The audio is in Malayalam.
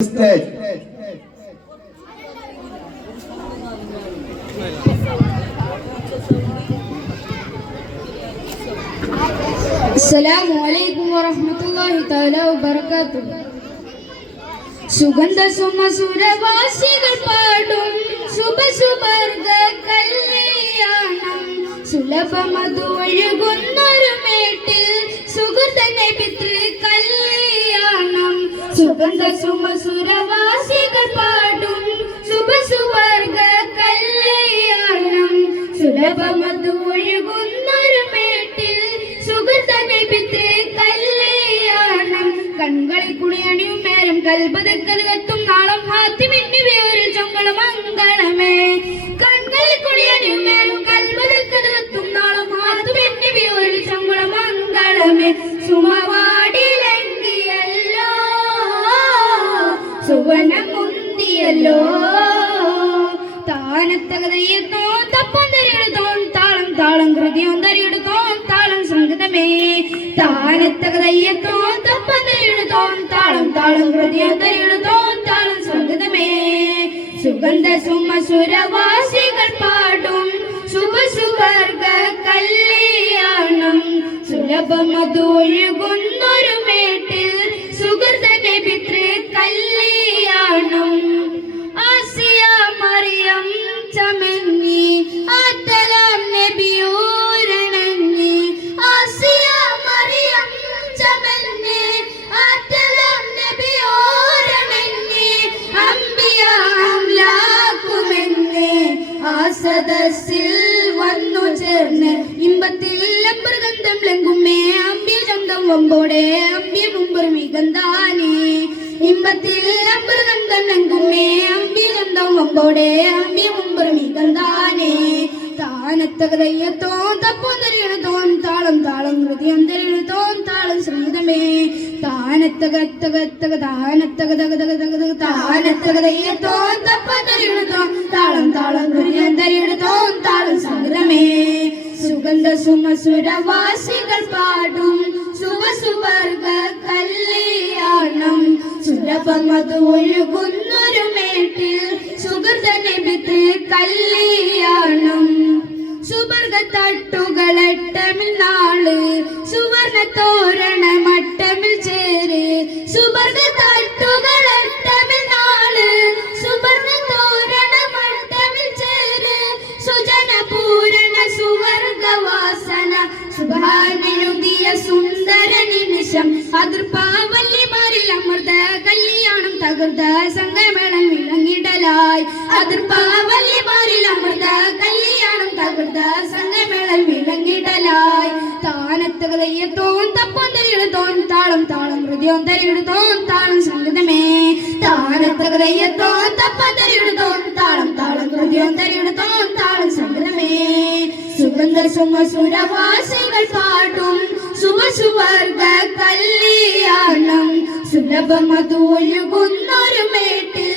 stage. Assalamualaikum warahmatullahi ta'ala wabarakatuh. സുഗന്ധ സുമസുരവാസികൾ പാടും ശുഭസുവർഗ കല്യാണം സുലഭമതു ഒഴുകുന്നൊരു മേട്ടിൽ സുഹൃതനെ പിതൃ കല്യാണം സുഗന്ധ സുമസുരവാസികൾ പാടും ശുഭസുവർഗ കല്യാണം സുലഭമതു ഒഴുകുന്നൊരു മേട്ടിൽ സുഹൃതനെ പിതൃ കല്യാണം കൺകളിൽ കുളിയണിയും നേരം കൽബതക്കൽ കത്തും നാളം ഹാത്തിമിന്നി വേറിൽ ചൊങ്കള മംഗളമേ കൺകളിൽ കുളിയണിയും നേരം കൽബതക്കൽ കത്തും നാളം ഹാത്തിമിന്നി വേറിൽ ചൊങ്കള മംഗളമേ സുമവാടിലങ്കിയല്ലോ സുവനമുന്തിയല്ലോ താനത്തകതയെത്തോ തപ്പന്തരിയെടുത്തോൻ താളം താളം കൃതിയോ തരിയെടുത്തോൻ താളം സംഗതമേ താനത്തകതയെത്തോ തപ്പന്തരിയെടുത്തോൻ താളം താളം കൃതിയോ തരിയെടുത്തോൻ താളം സംഗതമേ സുഗന്ധ സുമസുരവാസികൾ പാടും ശുഭസുവർഗ കല്യാണം സുലഭമതൊഴുകുന്നൊരു മേട്ടിൽ സുഹൃതനെ പിതൃ കല്യാണം ആസിയ മറിയം ചമഞ്ഞി ആറ്റലാം നബിയോരണഞ്ഞി ആസിയ മറിയം ചമഞ്ഞി ആറ്റലാം നബിയോരണഞ്ഞി അംബിയ അംലാക്കുമെന്ന് ആ സദസ്സിൽ വന്നു ചേർന്ന് ഇമ്പത്തിൽ അമ്പൃഗന്ധം ലംഘുമേ അമ്പിയ ചന്തം വമ്പോടെ അമ്പിയ മുമ്പർ മികന്താനേ ഇമ്പത്തിൽ അമ്പൃഗന്ധം ലംഘുമേ അമ്പിയ ചന്തം വമ്പോടെ അമ്പിയ മുമ്പർ മികന്താനേ താനത്തകതയ്യത്തോ തപ്പൊന്തരിയെടുത്തോൻ താളം താളം ഹൃദയം തരിയെടുത്തോൻ താളം ശ്രീതമേ താനത്തകത്തകത്തക താനത്തകതകതകതക താനത്തകതയ്യത്തോ തപ്പൊന്തരിയെടുത്തോൻ താളം താളം ഹൃദയം തരിയെടുത്തോൻ താളം സംഗതമേ സുഗന്ധ സുമസുരവാസികൾ പാടും ശുഭസുവർഗ കല്യാണം സുലഭമതു ഒഴുകുന്നൊരു മേട്ടിൽ സുഹൃതനെ പിതൃ കല്യാണം സുവർഗ തട്ടുകളെട്ടമിൽ നാള് സുവർണ തോരണ മട്ടമിൽ ചേര് സുവർഗ തട്ടുകളെട്ടമിൽ നാള് സുവർണ തോരണ മട്ടമിൽ ചേര് സുജന പൂരണ സുവർഗവാസന സുഭാനെഴുതിയ സുന്ദര നിമിഷം അതിർപ്പാവല്ലിമാരിൽ അമൃത കല്യാണം തകർത്ത സംഗമേളൻ വിളങ്ങിടലായി അതിർപ്പാവല്ലിമാരിൽ അമൃത കല്യാണം തകർത്ത സംഗമേളൻ വിളങ്ങിടലായി താനത്തകതയ്യത്തോൻ തപ്പൊന്തരിയെടുത്തോൻ താളം താളം ഹൃദയം തരിയെടുത്തോൻ താളം സംഗതമേ താനത്തകതയ്യത്തോൻ തപ്പൊന്തരിയെടുത്തോൻ താളം താളം ഹൃദയം തരിയെടുത്തോൻ താളം സംഗതമേ സുഗന്ധ സുമസുരവാസികൾ പാടും ശുഭസുവർഗ കല്യാണം സുലഭമതു ഒഴുകുന്നൊരു മേട്ടിൽ